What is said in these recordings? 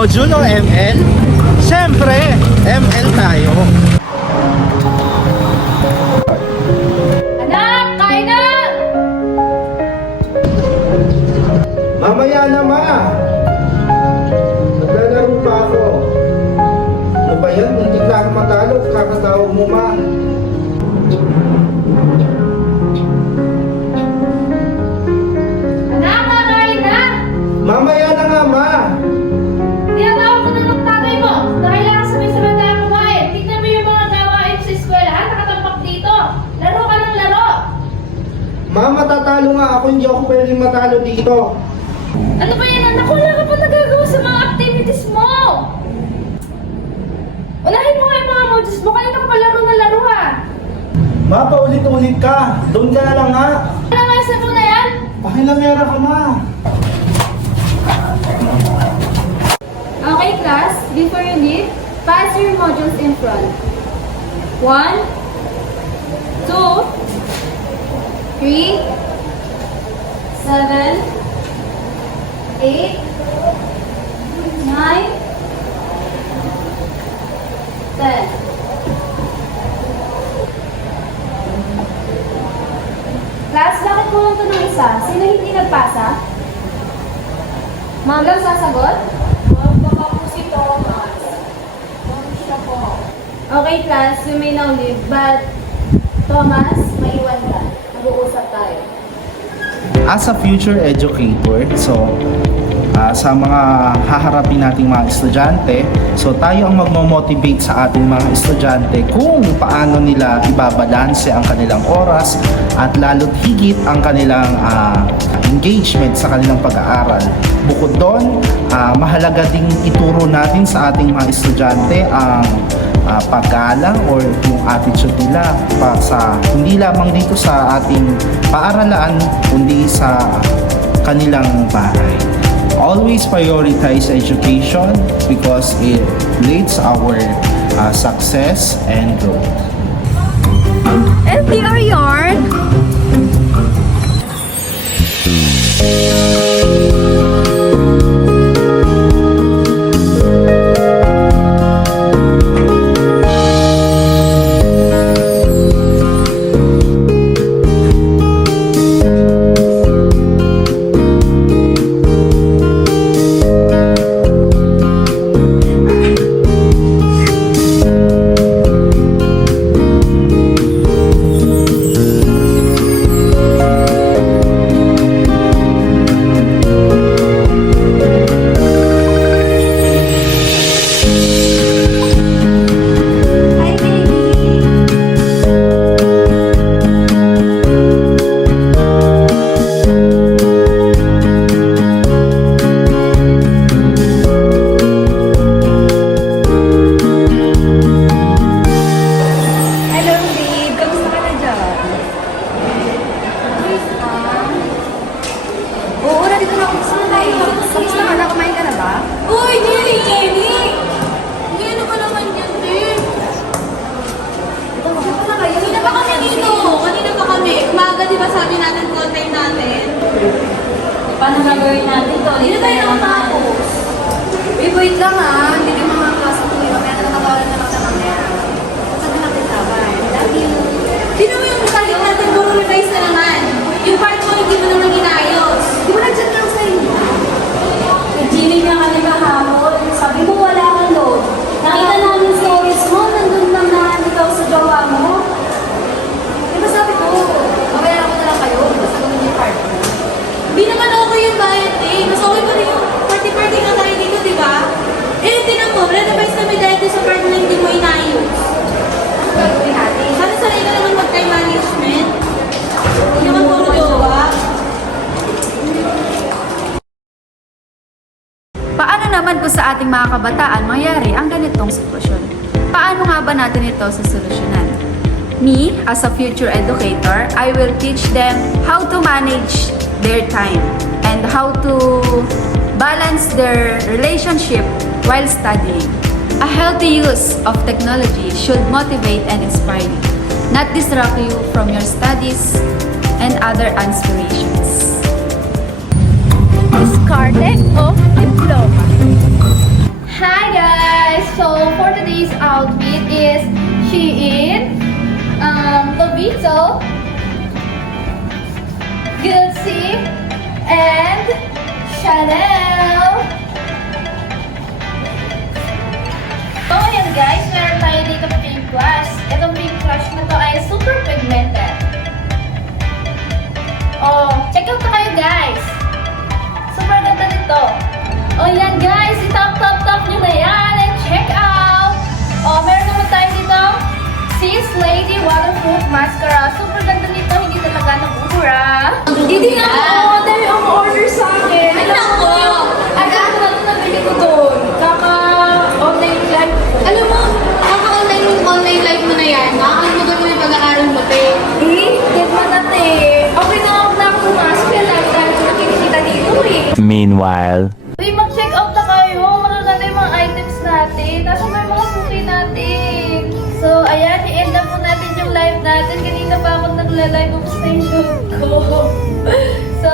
module o ML? Siyempre, ML tayo. Anak, kain na! Mamaya na, ma. Naglalaro pa ako. Ano ba yan? Hindi ka ako matalo. Kakatawag mo, ma. Anak, kakain na! Mamaya na nga, ma. Tinatawag ka na ng tatay mo. Dahil lang sa may samantala kumain. Tignan mo yung mga gawain sa eskwelahan. Nakatampak dito. Laro ka ng laro. Ma, matatalo nga ako. Hindi ako pwedeng matalo dito. Ano ba yan, anak? Wala ka pa nagagawa sa mga activities mo. Unahin mo nga yung mga modules mo. Kanina ka pa laro na laro ha. Ma, paulit-ulit ka. Doon ka na lang, ha. Wala nga sa na yan. Pakilamera ka, ma. Okay, class. Before you leave, pass your modules in front. 1, 2, 3, 7, 8, 9, 10. Class, bakit pumunta ng isa? Sino hindi nagpasa? Ma'am lang sasagot? Baka po si Thomas. Siya po. Okay, class, you may now leave. But, Thomas, maiwan ka. Nag-uusap tayo. As a future educator, so sa mga haharapin nating mga estudyante, so tayo ang magmo-motivate sa ating mga estudyante kung paano nila ibabalanse ang kanilang oras at lalo't higit ang kanilang engagement sa kanilang pag-aaral. Bukod doon, mahalaga ding ituro natin sa ating mga estudyante ang paggalang or yung attitude nila sa hindi lamang dito sa ating paaralan kundi sa kanilang bahay. Always prioritize education because it leads our success and growth. LTR yarn. Paano gagawin natin to? Hindi na tayo nakatapos. Wait lang ah. Hindi din mga klase ko yun. Mamaya nakatawalan na lang sa mamaya. Sabi natin sabay. Love you. Sino mo yung target natin? Puro revise na naman. Yung part mo, hindi mo naman inayos. Di ba nag-chat lang sa inyo? Nag-gmail nga kami kahapon. Sabi mo wala kang load. Nakita namin stories mo. Nandun lang na ikaw sa jowa mo. Di ba sabi ko, mamaya ako na lang kayo. Basta ganun yung part mo. Hindi naman okay yung bayad eh. Mas okay pa rin yung party-party na tayo dito, di ba? Eh, tinan mo, revise kami dahil doon sa part na hindi mo inayos. Ano gagawin natin? Sana sanay ka naman mag-time management. Hindi naman puro jowa. Paano naman kung sa ating mga kabataan mangyari ang ganitong sitwasyon? Paano nga ba natin ito susolusyonan? Me, as a future educator, I will teach them how to manage their time and how to balance their relationship while studying. A healthy use of technology should motivate and inspire you, not distract you from your studies and other aspirations. Discarded of diploma. So for today's outfit is Shein, Lobito, Gucci, and Chanel. So ayan guys, meron tayo dito pink blush. Itong pink blush na to ay super pigmented. Oh, check out na kayo guys. Super ganda nito. Oh yan guys, i-top nyo na yan and check out. Oh, meron naman tayo dito Sis Lady Waterproof Mascara. Super ganda nito, hindi talaga nabubura. Hindi nga ako, dahil ang order sa akin. Ay nako! Agad na ito nabili ko doon. Kaka-online live ko. Alam mo, kaka-online live mo na yan. Makakalimutan mo yung pag-aaral mo, te. Get mo na okay na ako na ako pumasok. Kaya lagi tayo ko nakikita dito Meanwhile. Uy, mag-check out na kayo. Magaganda yung mga items natin. Tapos may mga suki natin. So, ayan, i-end na po natin yung live natin. Kanina pa ako nagla-live ako sa YouTube ko. So,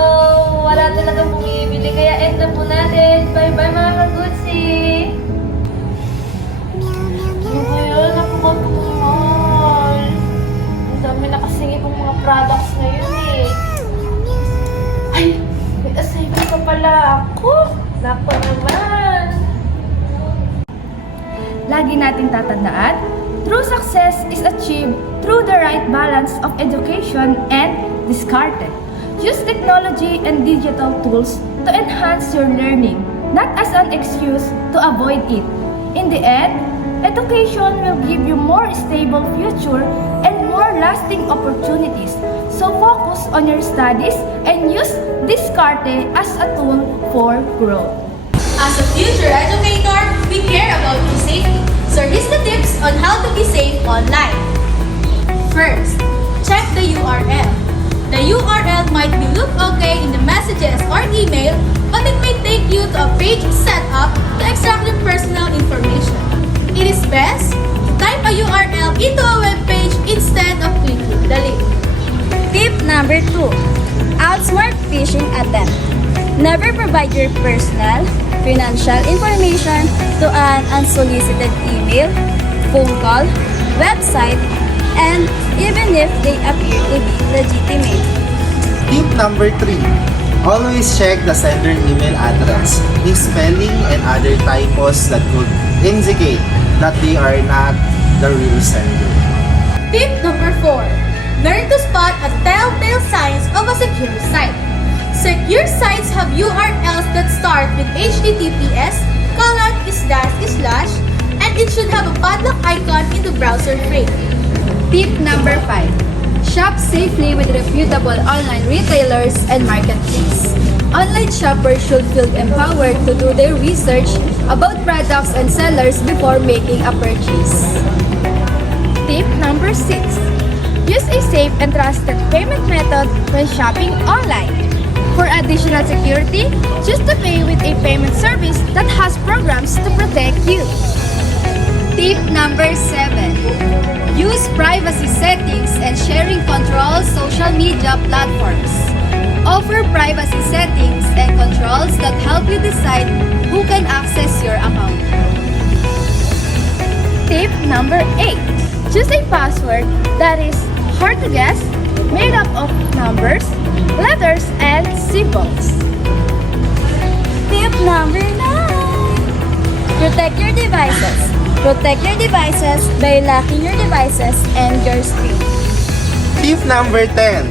wala talagang bumibili. Kaya end na po natin. Bye-bye mga kagutsi. Ano kaya? Napakatumal. Ang dami na kasing ibang mga products ngayon eh. Ay! May assignment pa pala ako. Nako naman. Lagi nating tatandaan, true success is achieved through the right balance of education and discarded. Use technology and digital tools to enhance your learning, not as an excuse to avoid it. In the end, education will give you more stable future and more lasting opportunities. So focus on your studies and use Discarte as a tool for growth. As a future educator, we care about your safety. So here's the tips on how to be safe online. First, check the URL. The URL might be look okay in the messages or email, but it may take you to a page set up to extract your personal information. It is best to type a URL into a web page instead of clicking the link. Tip number 2. Outsmart phishing attempt. Never provide your personal, financial information to an unsolicited email, phone call, website, and even if they appear to be legitimate. Tip number 3. Always check the sender email address. Misspelling and other typos that could indicate that they are not the real sender. Tip number 4. Learn to spot a telltale signs of a secure site. Secure sites have URLs that start with HTTPS, and it should have a padlock icon in the browser frame. Tip number 5. Shop safely with reputable online retailers and marketplaces. Online shoppers should feel empowered to do their research about products and sellers before making a purchase. Tip number 6. Use a safe and trusted payment method when shopping online. For additional security, choose to pay with a payment service that has programs to protect you. Tip number 7. Use privacy settings and sharing control social media platforms. Offer privacy settings and controls that help you decide who can access your account. Tip number 8. Choose a password that is hard to guess, made up of numbers, letters, and symbols. Tip number 9. Protect your devices. Protect your devices by locking your devices and your screen. Tip number 10.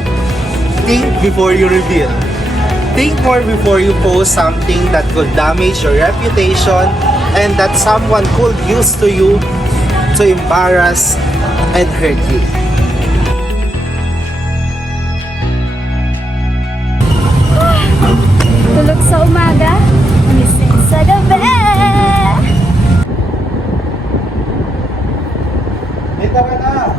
Think before you reveal. Think more before you post something that could damage your reputation and that someone could use to you to embarrass and hurt you. Tulog sa umaga, gising sa gabi. Tara na!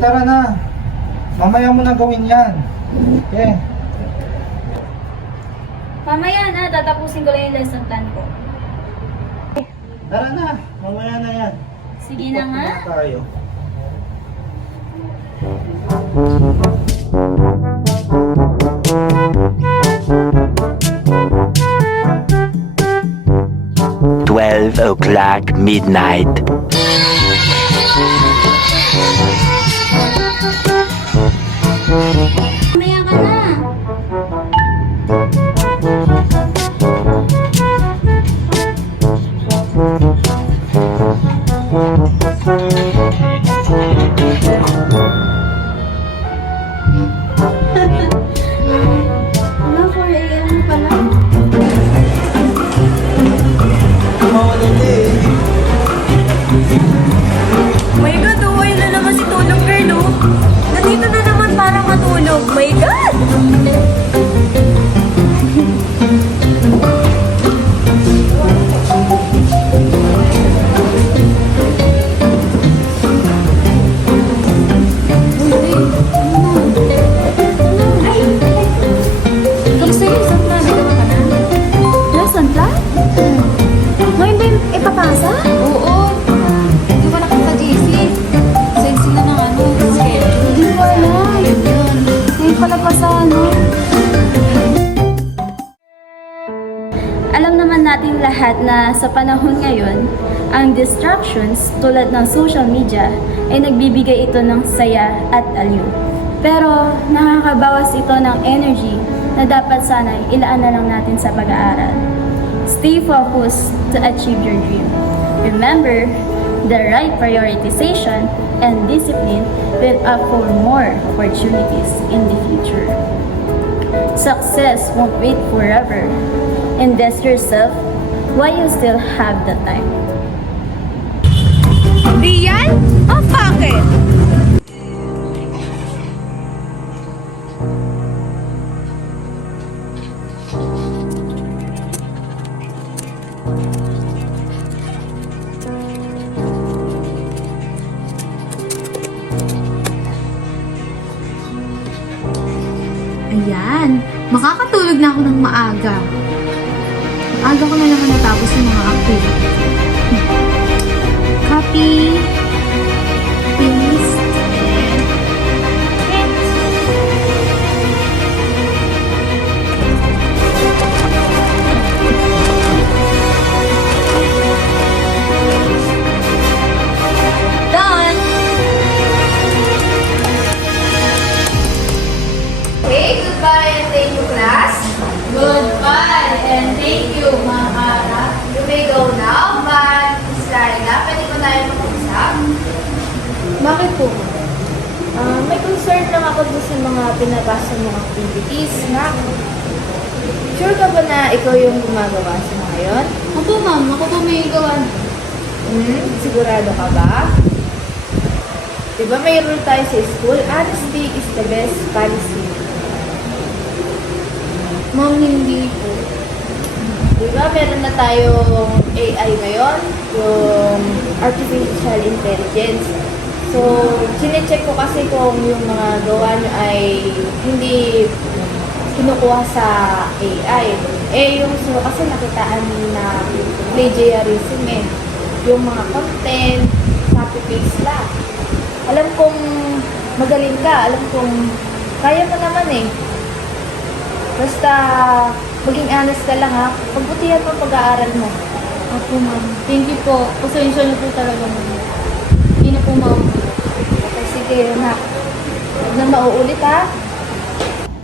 Tara na! Mamaya mo na gawin yan. Okay. Mamaya na, tatapusin ko lang yung lesson plan ko. Tara na! Mamaya na yan. Sige na nga. Tayo. o'clock midnight. Mamaya ka na. Wala, 4 AM pa lang. My God, oh, ayun na naman si Tulog Girl, oh. Nandito na naman para matulog. My God! Kamusta yung lesson plan? Nagawa ka na? Lesson plan? Ngayon ba yung ipapasa? Oo. Hindi pa nakaka-JC. Send sila ng schedule. Hindi ko alam. Yun. Ngayon pala pa sa ano. Alam naman natin lahat na sa panahon ngayon, ang distractions tulad ng social media ay nagbibigay ito ng saya at aliw. Pero nakakabawas ito ng energy na dapat sana ilaan na lang natin sa pag-aaral. Stay focused to achieve your dream. Remember, the right prioritization and discipline will offer more opportunities in the future. Success won't wait forever. Invest yourself while you still have the time. Rian? Oh, bakit? Ayan. Makakatulog na ako ng maaga. Maaga ko na naman natapos yung mga activity. Copy. Paste. Done! Okay, goodbye and thank you, class. Goodbye and thank you, mga Ara. You may go now, but Miss Laila, pwede ko tayo mag-usap? Bakit po? May concern lang ako dun sa mga pinabasa mong activities na sure ka ba na ikaw yung gumagawa sa mga yun? Opo, ma'am. Ako po may gawa. Sigurado ka ba? Diba may rule tayo sa school, honesty is the best policy. Ma'am, hindi po. Diba meron na tayong AI ngayon, yung artificial intelligence. So, sinecheck ko kasi kung yung mga gawa nyo ay hindi kinukuha sa AI. Yung so, kasi nakitaan na plagiarism yung mga content, copy-paste lang. Alam kong magaling ka, alam kong kaya mo naman Basta maging honest ka lang ha. Pagbutihan mo ang pag-aaral mo. Opo, ma'am. Thank you po. Pasensya na po talaga, ma'am. Hindi na po, ma'am. Okay, sige na. Huwag na mauulit ha.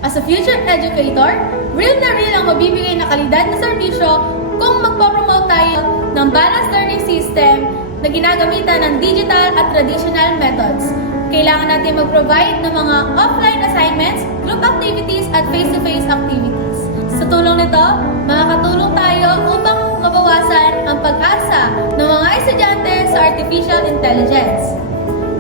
As a future educator, real na real ang mabibigay na kalidad na serbisyo kung magpo-promote tayo ng balanced learning system na ginagamitan ng digital at traditional methods. Kailangan natin mag-provide ng mga offline assignments, group activities, at face-to-face activities. Sa tulong nito, makakatulong tayo upang mabawasan ang pag-asa ng mga estudyante sa artificial intelligence.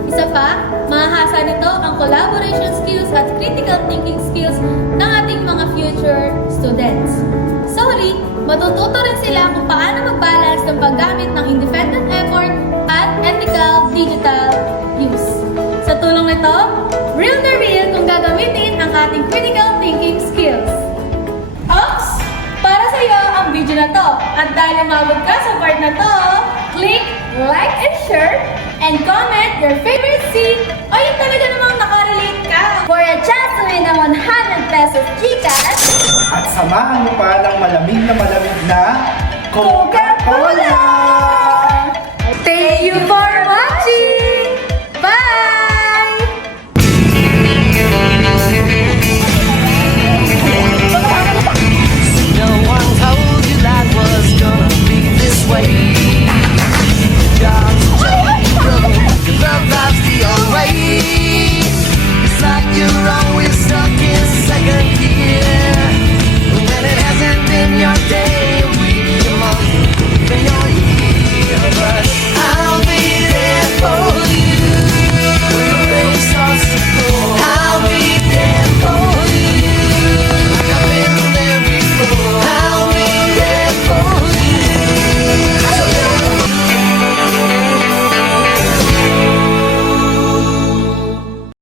Isa pa, mahahasa nito ang collaboration skills at critical thinking skills ng ating mga future students. Sa huli, matututo rin sila kung paano mag-balance ng paggamit ng independent effort at ethical digital use. Sa tulong nito, real na real kung gagamitin ang ating critical thinking skills. Ops! Para sa iyo ang video na to. At dahil umabot ka sa part na to, click like and share and comment your favorite scene o yung talaga namang nakarelate ka. For a chance to win ng 100 pesos Gcash, At samahan mo pa ng malamig na Coca-Cola! you for